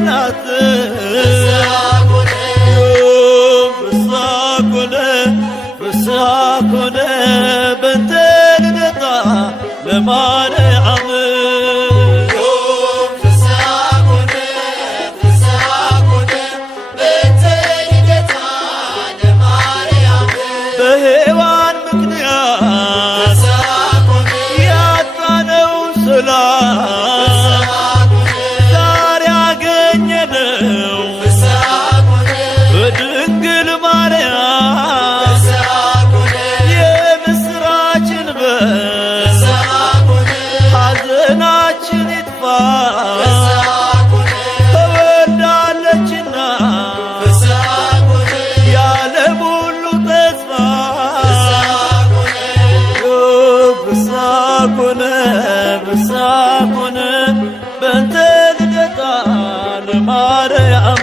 ናት ፍስሐ ኮነ በእንተ ልደታ ለማርያም በሔዋን ምክንያት ያጣነው ሰላም ዛሬ ያገኘነው በድንግል ማርያም የምስራችን በር ሐዘናችን ይጥፋ ተወልዳለችና የዓለም ሁሉ ተስፋ ፍስሐ ኮነ በእንተ ልደታ ለማርያም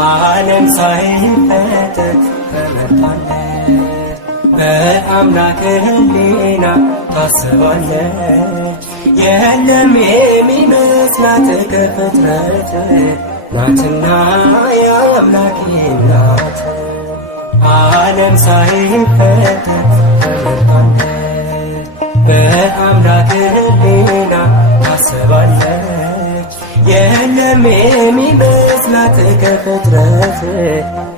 ዓለም ሳይፈጠር ተመርጣለች በአምላክ ሕሊና ታስባለች። የለም የሚመስላት ከፍጥረት ናትና የአምላክ ናት። ዓለም ሳይፈጠር ተመርጣለች በአምላክ ሕሊና ታስባለች። የለም የሚመስላት ከፍጥረት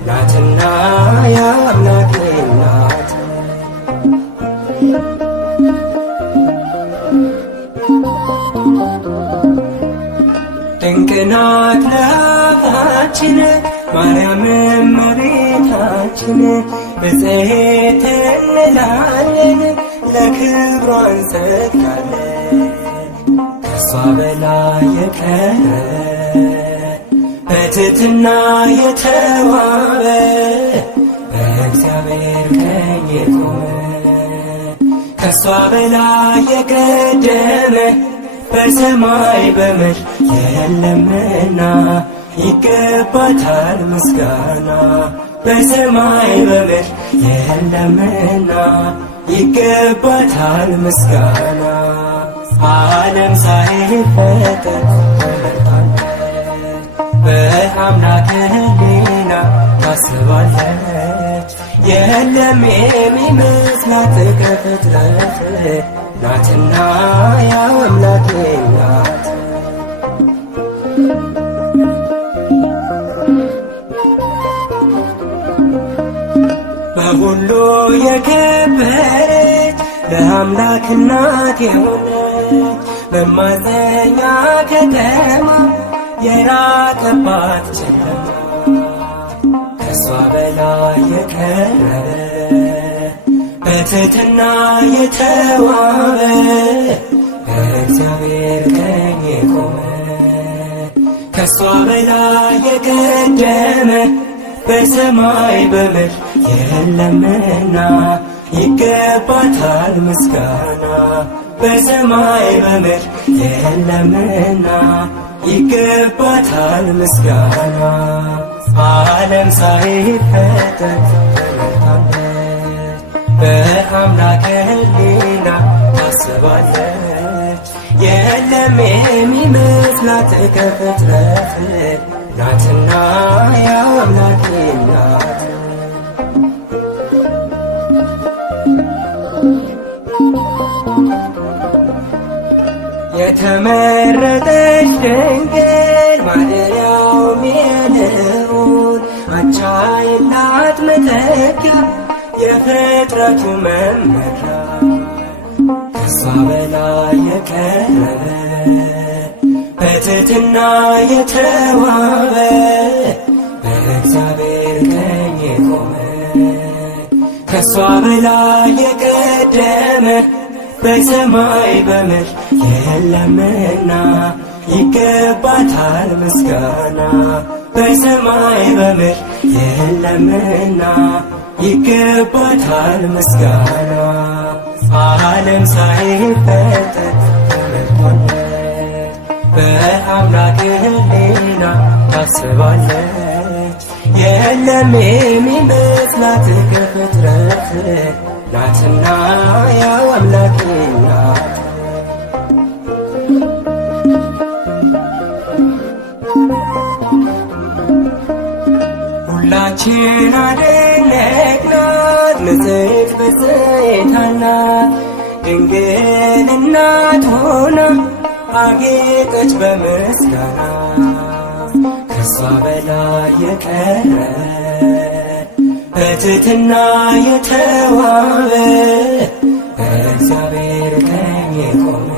ናትና የአምላክ ናት። ድንቅ ናት ለአፋችን ማርያም እመቤታችን ብፅዕት እንላለን ለክብሯ እንሰግዳለን። ከሷ በላይ የቀረ በትሕትና የተዋበ በእግዚአብሔር ቀኝ የቆመ ከሷ በላይ የቀደመ በሰማይ በምድር የለምና ይገባታል ምስጋና። በሰማይ በምድር የለምና ይገባታል ምስጋና። ዓለም ሳይፈጠር ተመርጣለች በአምላክ ሕሊና ታስባለች። የለም የሚመስላት ከፍጥረት ናትና የአምላክ ናት። በሁሉ የከበረች ለአምላክ እናት የሆነች መማፀኛ ከተማ የራቀባት ጨለማ ከሷ በላይ የቀረበ በትሕትና የተዋበ በእግዚአብሔር ቀኝ የቆመ ከሷ በላይ የቀደመ በሰማይ በምድር የለምና ይገባታል ምስጋና። በሰማይ በምድር የለምና ይገባታል ምስጋና። ዓለም ሳይፈጠር ተመርጣለች በአምላክ ሕሊና ታስባለች። የለም የሚመስላት ከፍጥረት ናትና የአምላክ ናት። የተመረጠች ድንግል ማደሪያውም የልዑል አቻ የላት መተኪያ የፍጥረቱ መመኪያ ከሷ በላይ የቀረበ በትሕትና የተዋበ በእግዚአብሔር ቀኝ የቆመ ከሷ በላይ የቀደመ በሰማይ በምድር የለምና ይገባታል ምስጋና። በሰማይ በምድር የለምና ይገባታል ምስጋና። ዓለም ሳይፈጠር በአምላክ ሕሊና ታስባለች። የለም የሚመስላት ከፍጥረት ናትና ያው አምላክ ናት። ሁላችን አደነቅናት ንጽሕት ብፅዕት ናት። ድንግል እናት ሆና አጌጠች በምስጋና ከሷ በላይ የቀረ በትሕትና የተዋበ በእግዚአብሔር ቀኝ የቆመ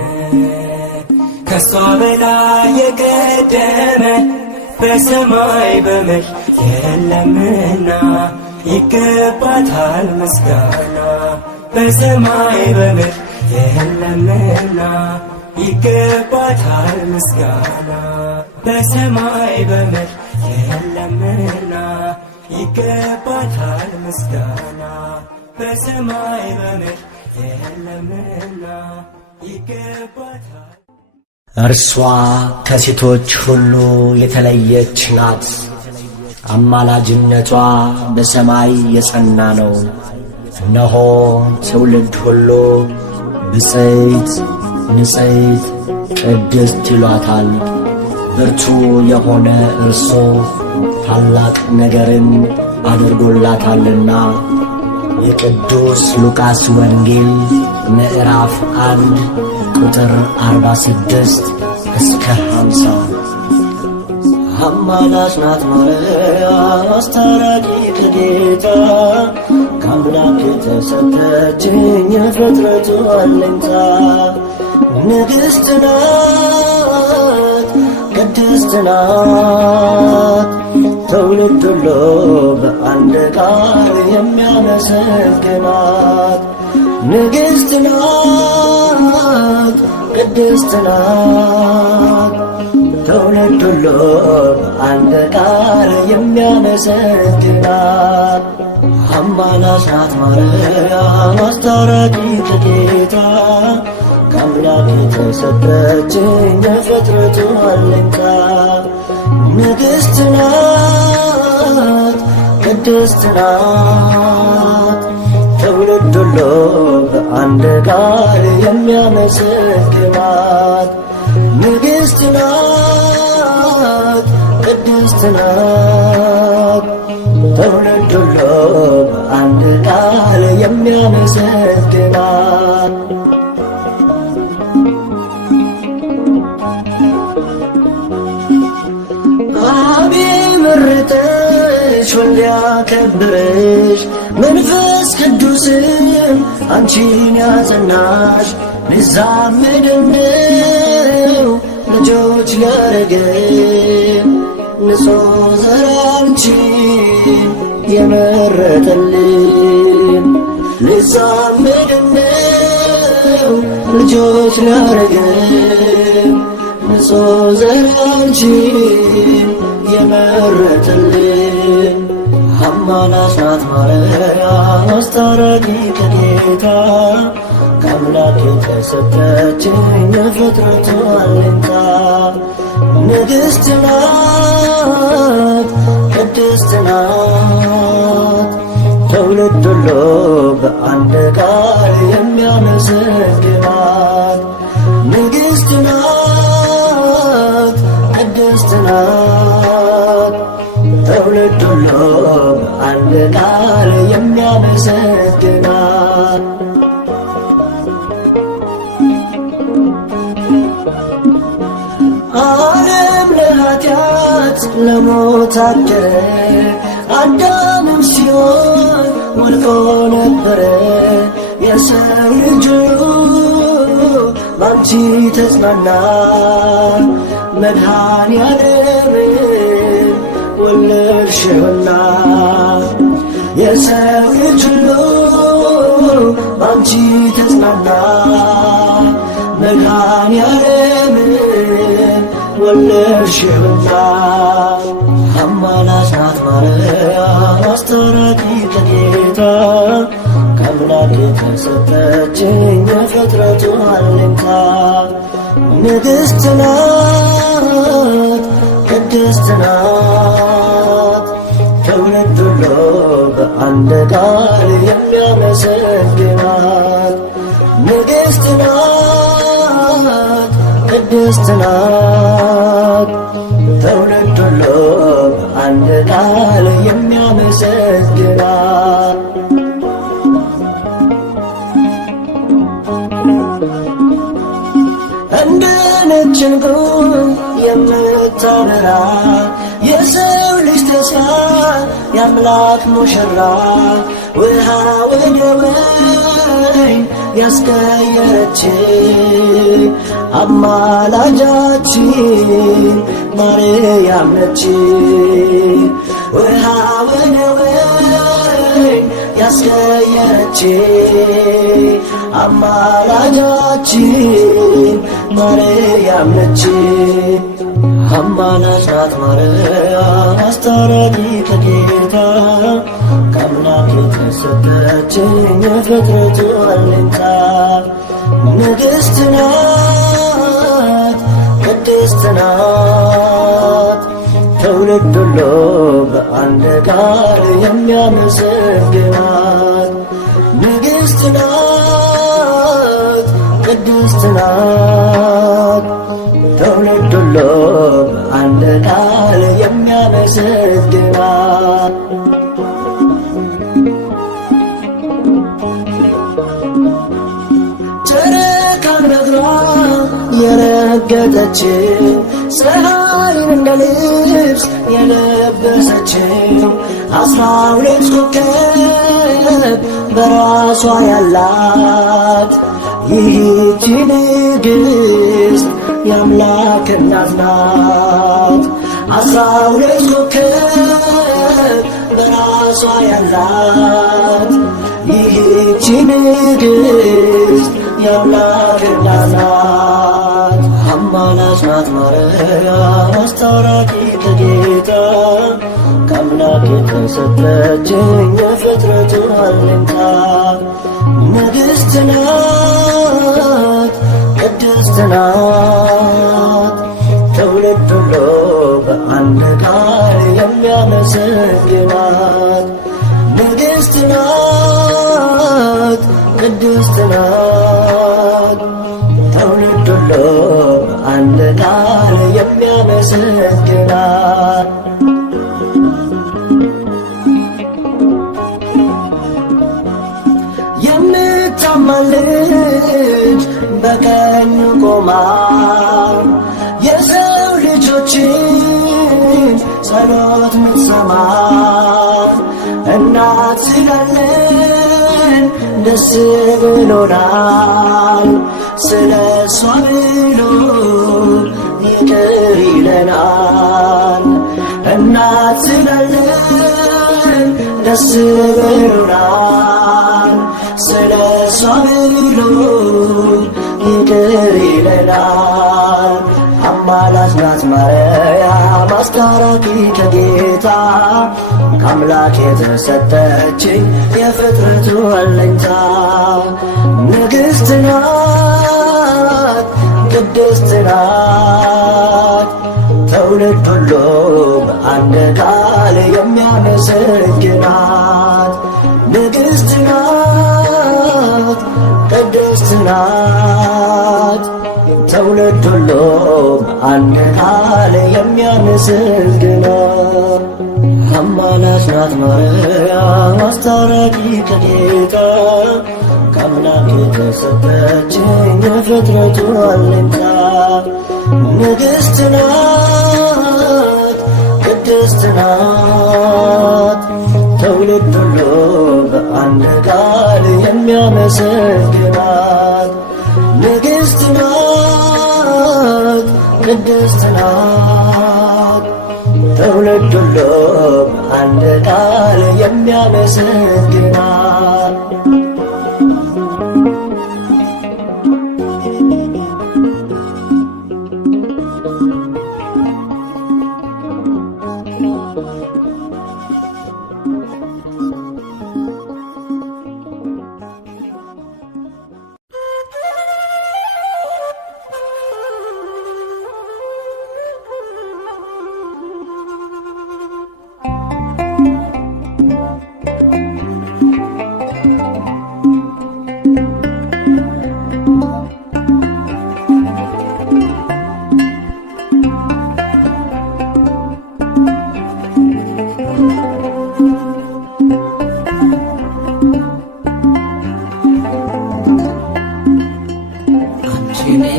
ከሷ በላይ የቀደመ በሰማይ በምድር የለምና ይገባታል ምስጋና። በሰማይ በምድር የለምና ይገባታል ምስጋና። በሰማይ በምድር የለምና ይገባታል ምስጋና። በሰማይ በምድር የለምና ይገባታል። እርሷ ከሴቶች ሁሉ የተለየች ናት። አማላጅነቷ በሰማይ የጸና ነው። እነሆ ትውልድ ሁሉ ብፅዕት ንጽሕት ቅድስት ይሏታል። ብርቱ የሆነ እርሱ ታላቅ ነገርን አድርጎላታልና። የቅዱስ ሉቃስ ወንጌል ምዕራፍ 1 ቁጥር 46 እስከ 50። አማላጅ ናት ማርያም አስታራቂ ከጌታ ከአምላክ የተሰጠችኝ የፍጥረቱ አለኝታ። ንግሥት ናት ቅድስት ናት ትውልድ ሁሉ በአንድ ቃል የሚያመሰግናት። ንግሥት ናት ቅድስት ናት ትውልድ ሁሉ በአንድ ቃል የሚያመሰግናት። አማላጅ ናት ማርያም አስታራቂ ከጌታ ከአምላክ የተሰጠችኝ የፍጥረቱ አለኝታ። ንግሥት ናት ቅድስት ናት ትውልድ ሁሉ በአንድ ቃል የሚያመሰግናት። ንግሥት ናት ቅድስት ናት ትውልድ ሁሉ በአንድ ቃል የሚያመሰግናት። አብ መረጠሽ ወልድ ያከበረሽ መንፈስ ቅዱስም አንቺን ያጸናሽ ልዛምድም ነው ልጆች ሊያረገን ንጹሕ ዘር አንቺን የመረጠልን። ልዛምድም ነው ልጆች ሊያረገን ንጹሕ ዘር አንቺን የመረጠልን። አማላጅ ናት ማርያም አስታራቂ ከጌታ ከአምላክ የተሰጠችኝ የፍጥረቱ አለኝታ። ንግሥት ናት ቅድስት ናት ትውልድ ሁሉ በአንድ ቃል የሚያመሰግናት። ንግሥት ናት ቅድስት ናት ትውልድ ሁሉ በአንድ ቃል የሚያመሰግናት። ለሞት አደረ። አዳምም ሲሆን ወድቆ ነበረ። የሰው ልጅ ባንቺ ተጽናና። መድኃኔዓለምን ወለድሽውና የሰው ልጅ ሁሉ ባንቺ ተጽናና። መድኃኔዓለምን ወለድሽውና አማላጅ ናት ማርያም አስታራቂ ከጌታ ከአምላክ የተሰጠችኝ የፍጥረቱ አለኝታ። ንግሥት ናት ቅድስት ናት ትውልድ ሁሉ በአንድ ቃል የሚያመሰግናት። ንግሥት ናት ቅድስት ናት ትውልድ ሁሉ በአንድ ቃል የሚያመሰግናት። እንደ ነጭ ዕንቁ የምታበራ የሰው ልጅ ተስፋ የአምላክ ሙሽራ ውሃ ወደ ወይን ያስቀየረች አማላጃችን ማርያም ነች። ውሃ ወደ ወይን ያስቀየረች አማላጃችን ማርያም ነች። አማላጅ ናት ማርያም አስታራቂ ከጌታ ከአምላክ የተሰጠችኝ የፍጥረቱ አለኝታ። ንግሥት ናት ቅድስት ናት ትውልድ ሁሉ በአንድ ቃል የሚያመሰግናት። ንግሥት ናት ቅድስት ናት ትውልድ ሁሉ በአንድ ቃል የሚያመሰግናት። ጨረቃን በእግሯ የረገጠችው ፀሐይን እንደ ልብስ የለበሰችው 12 ኮከብ በራሷ ያላት ይህች ንግሥት የአምላክ እናት ናት። 12 ኮከብ በራሷ ያላት ይህች ንግሥት የአምላክ እናት ናት። አማላጅ ናት ማርያም አስታራቂ ከጌታ ከአምላክ የተሰጠችኝ የፍጥረቱ አለኝታ። ንግሥት ናት ቅድስት ናት ትውልድ ሁሉ በአንድ ቃል የሚያመሰግናት። ንግሥት ናት ቅድስት ናት ትውልድ ሁሉ በአንድ ቃል የሚያመሰግናት። የምታማልድ በቀኙ ቆማ የሰው ልጆችን ጸሎት ምትሰማ እናት ስላለን ደስ ብሎናል። ስለ እሷ ብሎ ይቅር ይለናል። እናት ስላለን ደስ ብሎናል። ስለ እሷ ብሎ ይቅር ይለናል። አማላጅ ናት ማርያም አስታራቂ ከጌታ ከአምላክ የተሰጠችኝ የፍጥረቱ አለኝታ። ንግሥት ናት ቅድስት ናት ትውልድ ሁሉ በአንድ ቃል የሚያመሰግናት። ንግሥት ናት ቅድስት ናት ትውልድ ሁሉ በአንድ ቃል የሚያመሰግናት። አማላጅ ናት ማርያም አስታራቂ ከጌታ ከአምላክ የተሰጠችኝ የፍጥረቱ አለኝታ። ንግሥት ናት ንግሥት ናት ትውልድ ሁሉ በአንድ ቃል የሚያመሰግናት። ንግሥት ናት ቅድስት ናት ትውልድ ሁሉ በአንድ ቃል የሚያመሰግናት።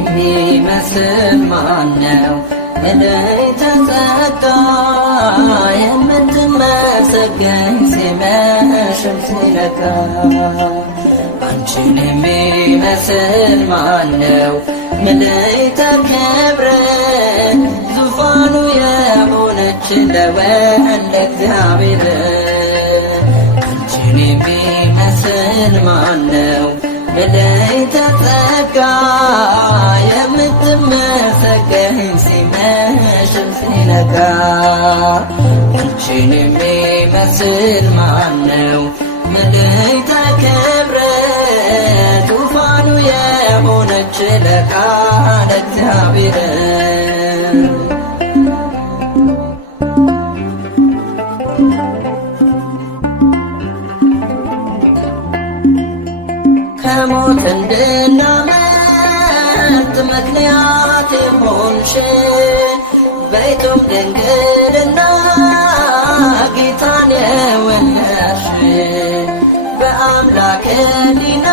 የሚመስል ማነው እለይ ተጸጋ የምትመሰገኝ ሲመሽም ሲነጋ። አንቺን የሚመስል ማነው እለይ ተከብረ ዙፋኑ የሆነች ለወልደ እግዚአብሔር። አንቺን የሚመስል ማነው እለይ ተጸጋ የምትመሰገኝ ሲመሽም ሲነጋ። አንቺን የሚመስል ማነው እለይ ተከብረ ዙፋኑ የሆነች ለቃለ እግዚአብሔር። ከሞት እንድናመልጥ ምክንያት የሆንሽ በኢትዮጵ ድንግልና ጌታን የወለድሽ በአምላክ ሕሊና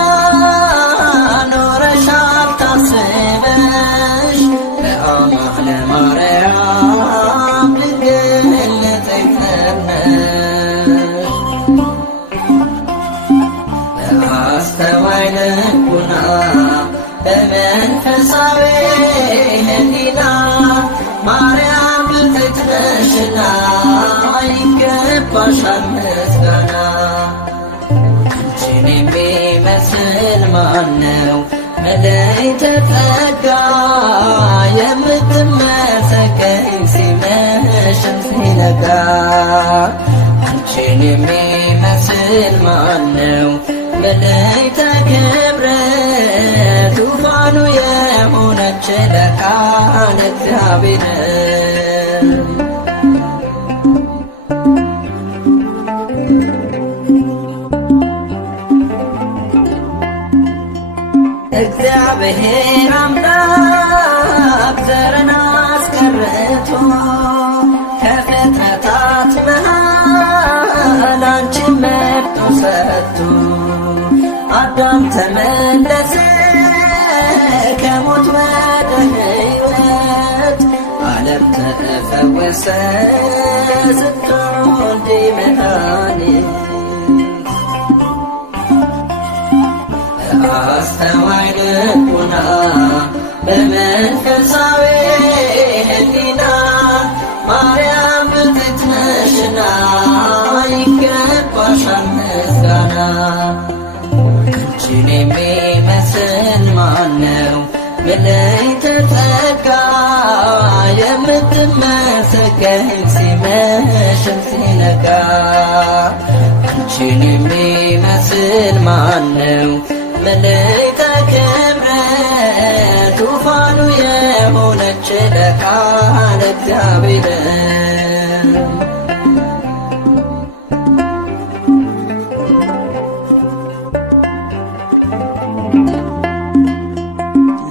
ኖረሻል ታስበሽ በአማነ ማርያም ድንግል ንጽሕት ነሽ። በአስተዋይ ልቡና በመንፈሳዊ ሕሊና ማርያም ብፅዕት ነሽና ይገባሻል ምስጋና። አንቺን የሚመስል ማነው እለይ ተጸጋ የምትመሰገኝ ሲመሽም ሲነጋ። አንቺን የሚመስል ማነው እለይ ተከብረ ዙፋኑ የሆነች ለቃለ እግዚአብሔር። እግዚአብሔር አምላክ ዘርን አስቀርቶ ከፍጥረታት መሃል አንቺን መርጦ ሰጥቶ አዳም ተመለሰ ከሞት ወደ ሕይወት ዓለም ተፈወሰ ስትወልጂ መድኃኒት። በአስተዋይ ልቡና በመንፈሳዊ ሕሊና ማርያም ብፅዕት ነሽና ይገባሻል ምስጋና። አንቺን የሚመስል ማነው እለይ ተጸጋ የምትመሰገኝ ሲመሽም ሲነጋ። አንቺን የሚመስል ማነው እለይ ተከብረ ዙፋኑ የሆነች ለቃለ እግዚአብሔር።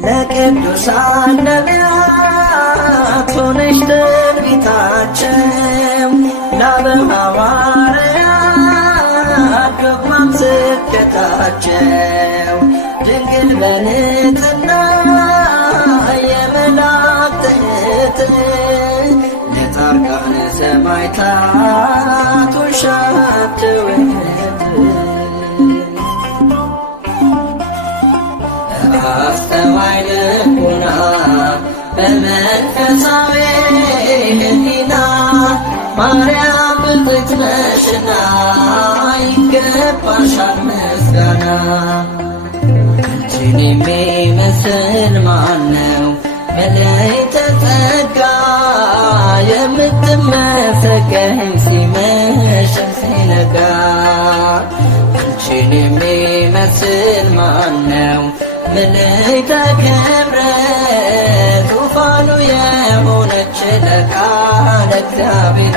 ለቅዱሳን ነቢያት ሆነሽ ትንቢታቸው ለአበው ሐዋርያት ዶግማም ስብከታቸው ድንግል በንጽሕና የመላእክት እህት ለጻድቃነ ሰማዕታት ሰማዕታቱን ሻተወት አስተዋይ ልቡና በመንፈሳዊ ሕሊና ማርያም ብፅዕት ነሽና ይገባሻል ምስጋና። አንቺን የሚመስል ማነው መላእክተ ጸጋ የምትመሰገኝ ሲመሽም ሲነጋ። አንቺን የሚመስል ማነው መላእክተ ክብር ዙፋኑ የሆነች ለቃለ እግዚአብሔር።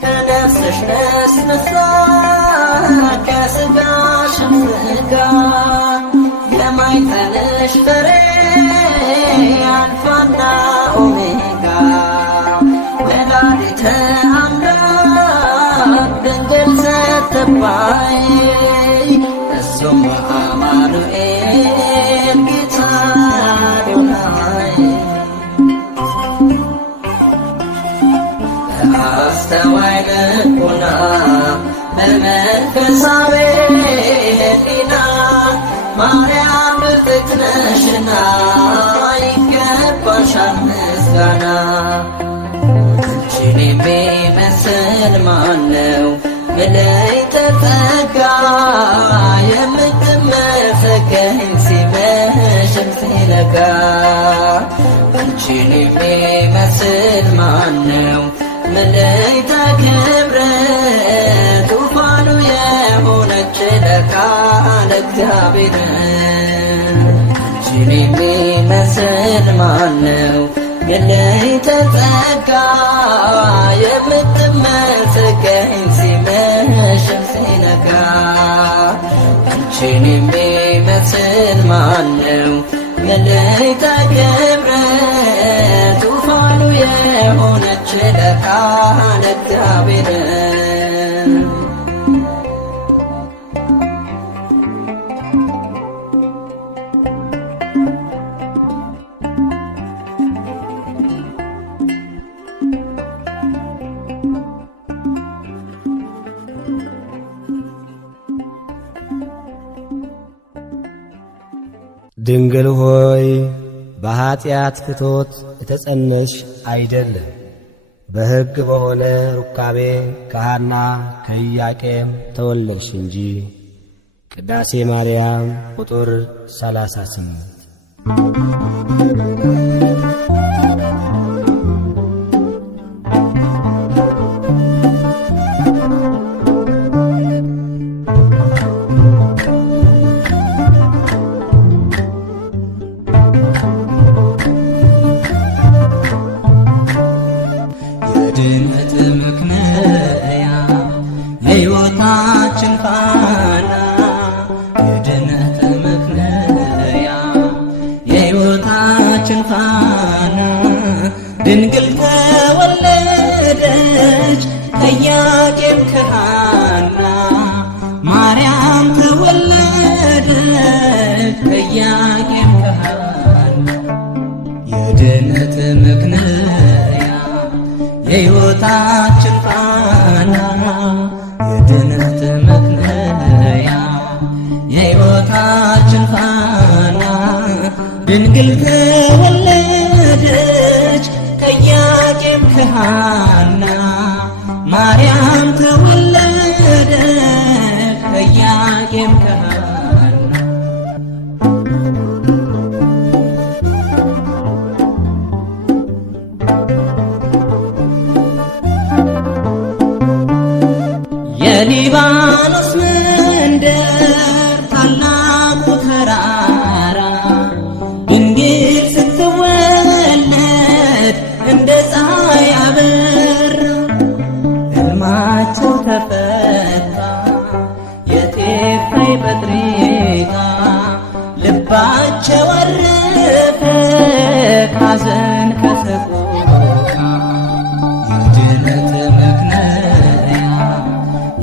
ከነፍስሽ ነስንሳ ከሥጋሽም ሥጋ የማኅፀንሽ ፍሬ አልፋና ኦሜጋ ወላዲተ አምላክ ድንግል ስትባይ እሱም አማኑኤል ጌታ አዶናይ። በአስተዋይ ልቡና በመንፈሳዊ ሕሊና ማርያም ብፅዕት ነሽና ይገባሻል ምስጋና። አንቺን የሚመስል ማነው መላእክተ ጸጋ የምትመሰገኝ ሲመሽም ሲነጋ። አንቺን የሚመስል ማነው መላእክተ ክብር ዙፋኑ የሆነች ለቃለ እግዚአብሔር። አንቺን የሚመስል ማነው መላእክተ ጸጋ የምትመሰገኝ ሲመሽም ሲነጋ። አንቺን የሚመስል ማነው መላእክተ ክብር ዙፋኑ የሆነች ለቃለ እግዚአብሔር። ድንግል ሆይ በኀጢአት ፍቶት የተጸነሽ አይደለም፣ በሕግ በሆነ ሩካቤ ከሐና ከኢያቄም ተወለድሽ እንጂ። ቅዳሴ ማርያም ቁጥር 38። የድነት ምክንያት የሕይወታችን ፋና የድነት ምክንያት የሕይወታችን ፋና ድንግል ተወለደች ከኢያቄም ከሐና ማርያም ተወለደች ከኢያቄም ከሐና የድነት ምክንያት የሕይወታችን ፋና የድነት ምክንያት የሕይወታችን ፋና ድንግል ተወለደች ከኢያቄም ከሐና ማርያም ተወለደች ከኢያቄም ከሐና የሊባኖስ መንደር ታላቁ ተራራ ድንግል ስትወለድ እንደ ፀሐይ አበራ። ሕልማቸው ተፈታ የጤፍ በጥሪቃ ልባቸው አረፈ ካዘን ከሰቆቃ የድነት ምክንያት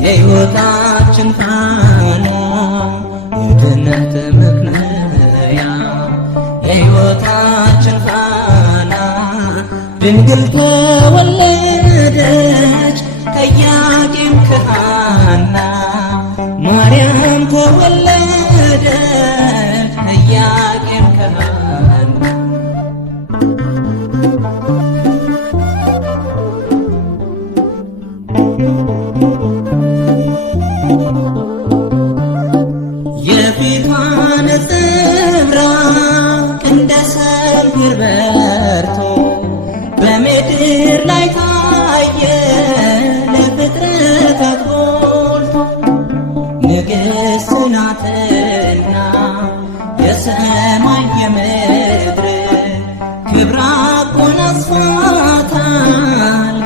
የሕይወታችን ፋና ድንግል ተወለደች ከኢያቄም ከሐና ማርያም ተወለደች ከኢያቄም ከሐና የፊቷን ነጸብራቅ እንደ ሰምፔር በርቶ በምድር ላይ ታየ ለፍጥረታት ጎልቶ ንግሥት ናትና የሰማይ የምድር ክብራ አጎናጽፏታል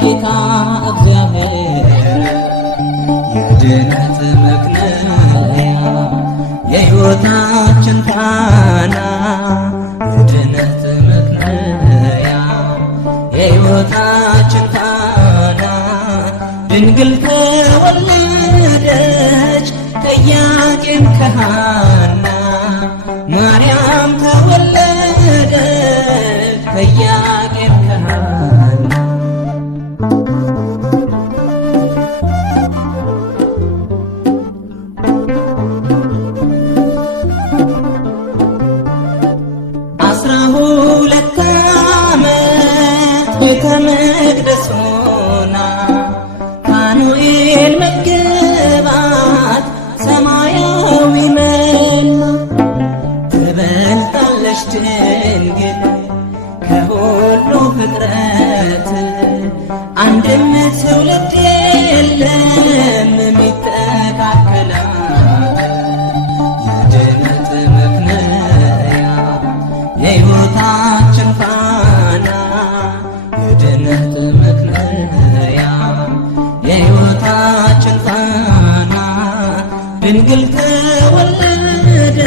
ጌታ እግዚአብሔር የድነት መቅነያ የሕይወታችን ፋና የድነት መቅነያ የሕይወታችን ፋና ድንግል ተወለደች ከኢያቄም ከሐና ማርያም ተወለደች ከኢያቄም ከሐና ቤተ መቅደስ ሆና ፋኑኤል መገባት ሰማያዊ መና ትበልጣለች ድንግል ከሁሉ ፍጥረት አንድም ትውልድ የለም የሚተካከላት የድነት መክነያ የሕይወታችን ፋና የድነት መክነያ የሕይወታችን ፋና ድንግል ተወለደች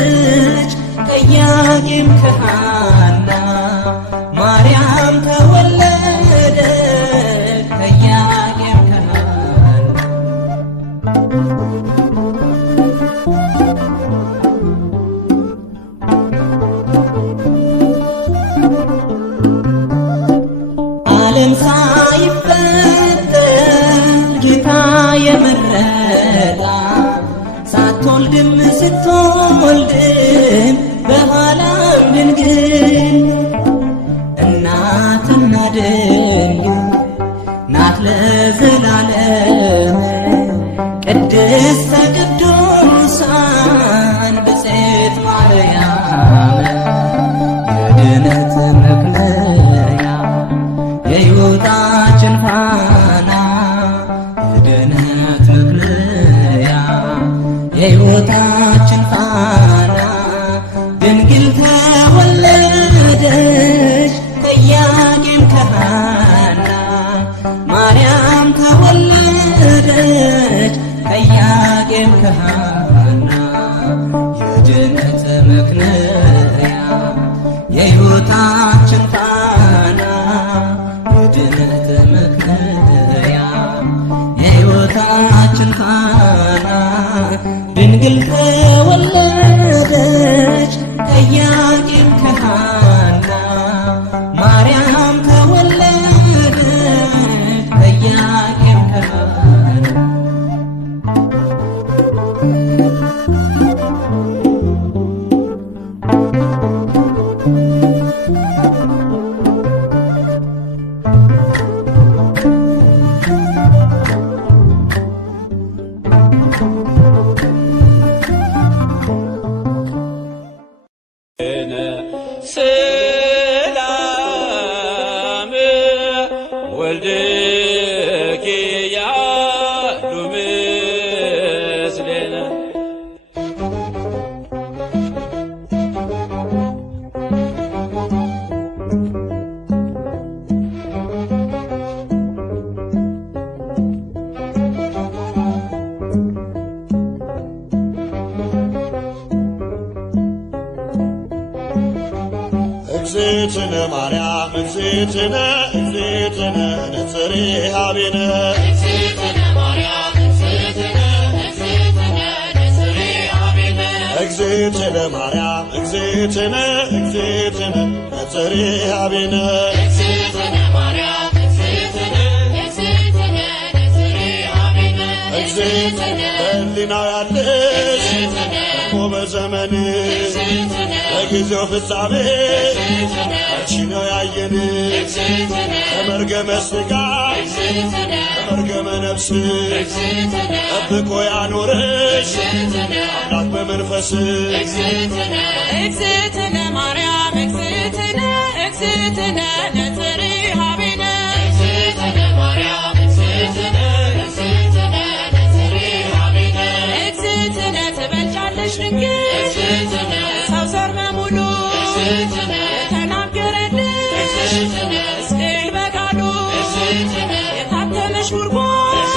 ከኢያቄም ከሐና ማርያም ተወለደች ከኢያቄም ከሐና ዓለም ሳይፈጠር ጌታ የመረጣ ሳትወልድም ስትወልድም በኋላም ድንግል እናትና ድንግል ናት ለዘላለም ቅድስተ ቅዱሳን ብፅዕት ማርያም የድነት መክነያ የሕይወታችን ፋና የድነት መክነያ የሕይወታችን ፋና ድንግል ተወለደች ከኢያቄም ከሐና ማርያም ተወለደች ከኢያቄም ከሐና የድነት መክነያ የሕይወታችን ፋና የድነት መክነያ የሕይወታችን ፋና ድንግል ተወለደች ከኢያቄም ከሐና ማርያም ተወለደች ከኢያቄም ከሐና ሰላም ወልድኪ ያሉ ምስሌነ እግዝእትነ ማርያም እግዝእትነ እግዝእትነ ነጽሬ ኀቤነ እግዝእትነ ማርያም እግዝእትነ እግዝእትነ ነጽሬ ኀቤነ በሕሊናው ያለሽ እኮ በዘመንሽ በጊዜው ፍጻሜ አንቺ ነው ያየንሽ ከመርገመ ሥጋ ከመርገመ ነፍስ ጠብቆ ያኖረሽ አምላክ በመንፈስ እግዝእትነ ማርያም እግዝእትነ እግዝእትነ ነጽሪሃ ቤነ እግዝእትነ ማርያም እግዝእትነ እግዝእትነ ነጽሪሃ ቤነ እግዝእትነ ትበልጫለሽ ድንግል ሰው ዘር በሙሉ የተናገረልሽ ምስቅል በቃሉ የታተመሽ ጉድጓድ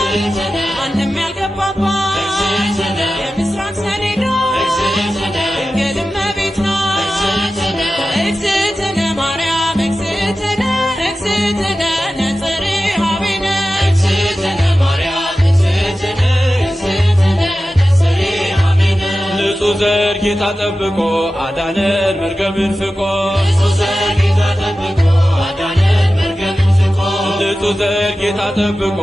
ማንም ያልገባባት የምስራቅ ሰሌዳ ድንግል እመቤት ናት። እግዝእትነ ማርያም እግዝእትነ እግዝእትነ ነጽሪሃ ቤነ እግዝእትነ ማርያም እግዝእትነ እግዝእትነ ነጽሪሃ ቤነ ንጹሕ ዘር ጌታ ጠብቆ አዳነን መርገምን ፍቆ ንጹሕ ዘር ጌታ ጠብቆ አዳነን መርገምን ፍቆ ንጹሕ ዘር ጌታ ጠብቆ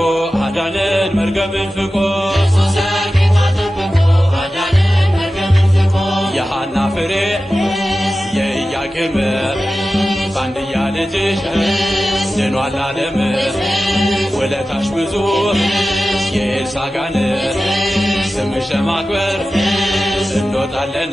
አዳነን መርገምን ፍቆ ንጹሕ ዘር ጌታ ጠብቆ አዳነን መርገምን ፍቆ የሐና ፍሬ የኢያቄም ባንድያ ልጅሽ ድኗል ዓለም ውለታሽ ብዙ የኤልሳጋን ስምሽ ለማክበር እንወጣለን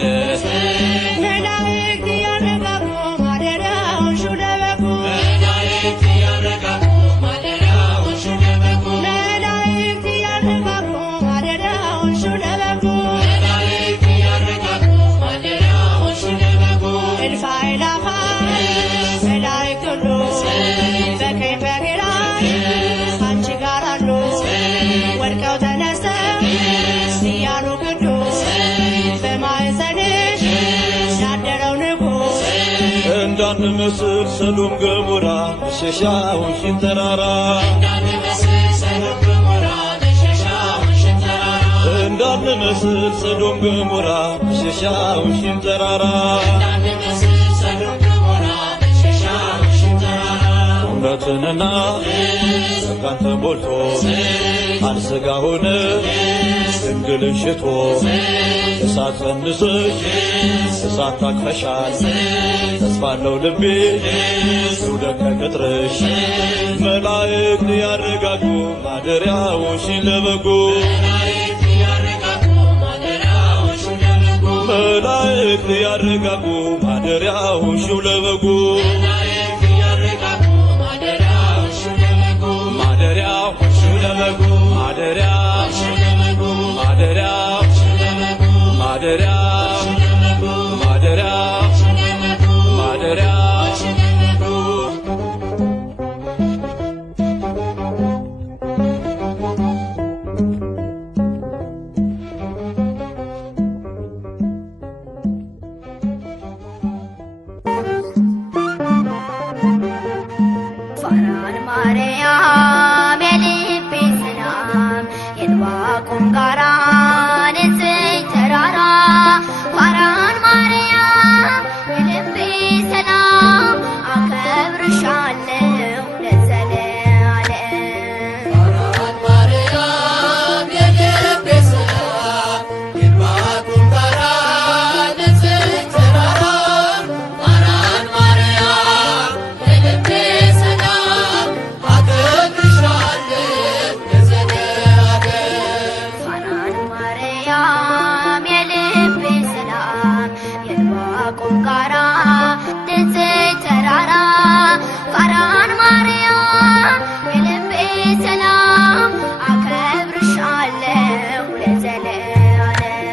መላእክት እያረጋጉ ማደሪያውን ሹለበኩ መላእክት እያረጋጉ ማደሪያውን ሹለበኩ መላእክት እያረጋጉ ማደሪያውን ሹለበኩ መላእክት እያረጋጉ ማደሪያውን ሹለበኩ እልፍ አእላፋት መላእክት ሁሉ በቀኝ በግራ አንቺ ጋር አሉ ወድቀው ተነስተው እያሉ ቅዱስ በማኅፀንሽ ያደረው ንጉሥ እንዳንመስል ሰዶም ገሞራ መሸሻውን ሽን ተራራ እንዳንመስል ሰዶም ገሞራ መሸሻውን ሽን ተራራ እንዳንመስል ሰዶም ገሞራ መሸሻውን ሽን ተራራ እንዳንመስል ሰዶም ገሞራ መሸሻውን ሽን ተራራ እውነትንና ጸጋን ተሞልቶ አንሥጋ ሆነ ድንግልን ሽቶ እሳት ጸንሰሽ እሳት ታቅፈሻል ተስፋለው ልቤ ይውደቅ ከቅጥርሽ መላእክት ያረጋጉ ማደሪያውሽን ለበጉ መላእክት ያረጋጉ ማደሪያውሽን ለበጉ መላእክት ያረጋጉ ማደሪያውሽን ለበጉ መላእክት ያረጋጉ ማደሪያውሽን ለበጉ ማደሪያውሽን ለበጉ ማደሪያውሽን ለበጉ ማደሪያውሽን ለበጉ ማደሪያውሽን ለበጉ ማደሪያውሽን ለበጉ ማደሪያውሽን ለበጉ ፋራን ማርያም የልቤ ሰላም የዕንባቆም ጋራ ንጽሕት ተራራ ፋራን ማርያም የልቤ ሰላም አከብርሻለሁ ለዘለዓለም ፋራን ማርያም የልቤ ሰላም የዕንባቆም ጋራ ንጽሕት ተራራ ፋራን ማርያም የልቤ ሰላም አከብርሻለሁ ለዘለዓለም ፋራን ማርያም የልቤ ሰላም የዕንባቆም ጋራ ንጽሕት ተራራ ፋራን ማርያም የልቤ ሰላም አከብርሻለሁ ለዘለዓለም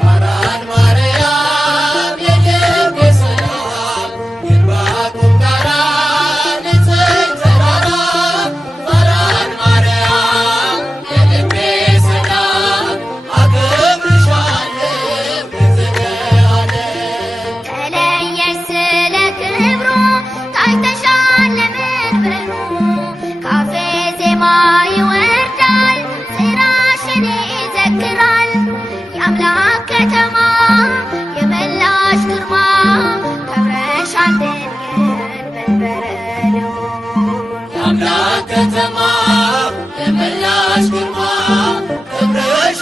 ፋራን ማርያም የልቤ ሰላም የዕንባቆም ጋራ ንጽሕት ተራራ ፋራን ማርያም የልቤ ሰላም አከብርሻለሁ ለዘለዓለም ተለየሽ ስለ ክብሩ ታይተሻል ለመንበሩ ካፌ ዜማ ይወርዳል ስራሽን ይዘክራል የአምላክ ከተማ የመላሽ ግርማ ከብረሻል ድንግል መንበረ ልዑል የአምላክ ከተማ የመላሽ ግርማ ክብርሽ